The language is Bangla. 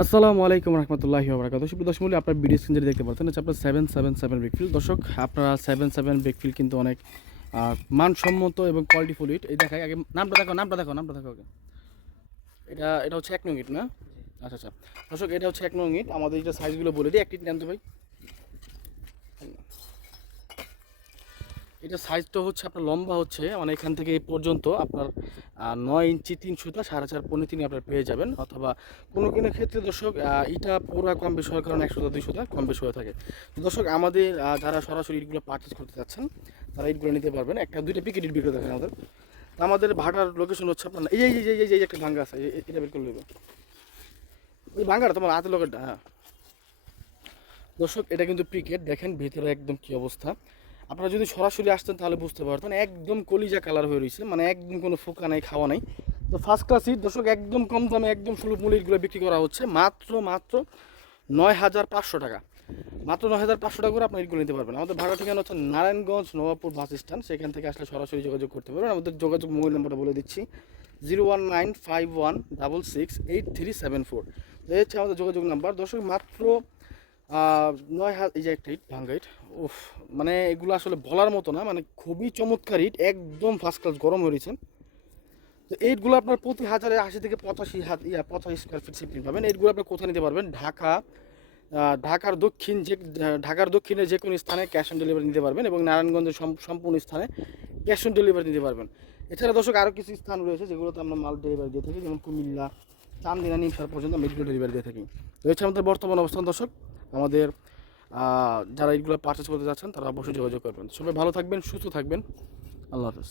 আসসালামু আলাইকুম রহমতুল্লাহি আবরাকাত সুপ্রিয় দর্শক মূল্য আপনার ভিডিও স্ক্রিনে দেখতে পাচ্ছেন হচ্ছে আপনার সেভেন সেভেন সেভেন ব্রেকফিল দর্শক আপনারা সেভেন সেভেন ব্রেকফিল কিন্তু অনেক মানসম্মত এবং কোয়ালিটি ফুল ইট এই দেখায় আগে নামটা দেখো নামটা দেখো নামটা দেখো আগে। এটা এটা হচ্ছে এক নং ইট না? আচ্ছা আচ্ছা। দর্শক এটা হচ্ছে এক নং ইট। আমাদের এটা সাইজগুলো বলে দিই একটি নেন তো ভাই। এটা সাইজটা হচ্ছে আপনার লম্বা হচ্ছে মানে এখান থেকে এই পর্যন্ত আপনার নয় ইঞ্চি, তিন সুতা, সাড়ে চার পনেরো তিনি আপনার পেয়ে যাবেন। অথবা কোনো কোনো ক্ষেত্রে দর্শক এটা পুরো কম বেশি হওয়ার কারণে একশো দুই সুতা কম বেশি হয়ে থাকে। দর্শক, আমাদের যারা সরাসরি ইটগুলো পারচেস করতে চাচ্ছেন তারা ইটগুলো নিতে পারবেন। একটা, দুইটা পিকেট ইট বিক্রি দেখেন আমাদের। আমাদের ভাটার লোকেশন হচ্ছে আপনার, এই এই এই এই একটা ভাঙ্গা আছে এটা বের করে নেবে। ওই ভাঙ্গাটা তোমার হাতের লোকেরটা হ্যাঁ। দর্শক, এটা কিন্তু পিকেট দেখেন ভিতরে একদম কি অবস্থা। আপনারা যদি সরাসরি আসতেন তাহলে বুঝতে পারতেন, একদম কলিজা কালার হয়ে রয়েছে মানে একদম কোনো ফোকা নাই, খাওয়া নাই। তো ফার্স্ট ক্লাস ইট দর্শক, একদম কম দামে একদম সুলভ মূল্যে বিক্রি করা হচ্ছে, মাত্র মাত্র নয় হাজার পাঁচশো টাকা। মাত্র নয় হাজার পাঁচশো টাকা করে আপনি ইটগুলো নিতে পারবেন। আমাদের ভাড়া ঠিকানা হচ্ছে নারায়ণগঞ্জ, নবাবপুর বাস স্ট্যান্ড সেখান থেকে আসলে সরাসরি যোগাযোগ করতে পারবেন। আমাদের যোগাযোগ মোবাইল নাম্বারটা বলে দিচ্ছি, zero one nine five one double six eight three seven four. এই হচ্ছে আমাদের যোগাযোগ নাম্বার। দর্শক, মাত্র নয় হাজার এই যে একটা ইট, ভাঙ্গা ইট, উফ মানে এগুলো আসলে বলার মতো না মানে খুবই চমৎকার ইট, একদম ফার্স্ট ক্লাস গরম হয়ে রয়েছে। তো এইটগুলো আপনার প্রতি হাজারে আশি থেকে পঁচাশি হাত, ইয়া, পঁচাশি স্কোয়ার ফিট শিপিং পাবেন। এইটগুলো আপনি কোথায় নিতে পারবেন? ঢাকা ঢাকার দক্ষিণ যে, ঢাকার দক্ষিণে যে কোনো স্থানে ক্যাশ অন ডেলিভারি নিতে পারবেন এবং নারায়ণগঞ্জের সম্পূর্ণ স্থানে ক্যাশ অন ডেলিভারি নিতে পারবেন। এছাড়া দর্শক আরও কিছু স্থান রয়েছে যেগুলোতে আমরা মাল ডেলিভারি দিয়ে থাকি, যেমন কুমিল্লা চান্দিনা নিমসার পর্যন্ত ইটগুলো ডেলিভারি দিয়ে থাকি। হচ্ছে আমাদের বর্তমান অবস্থান দর্শক, আমাদের যারা এইগুলো পারচেস করতে যাচ্ছেন তারা অবশ্যই যোগাযোগ করবেন। সবাই ভালো থাকবেন, সুস্থ থাকবেন। আল্লাহ হাফেজ।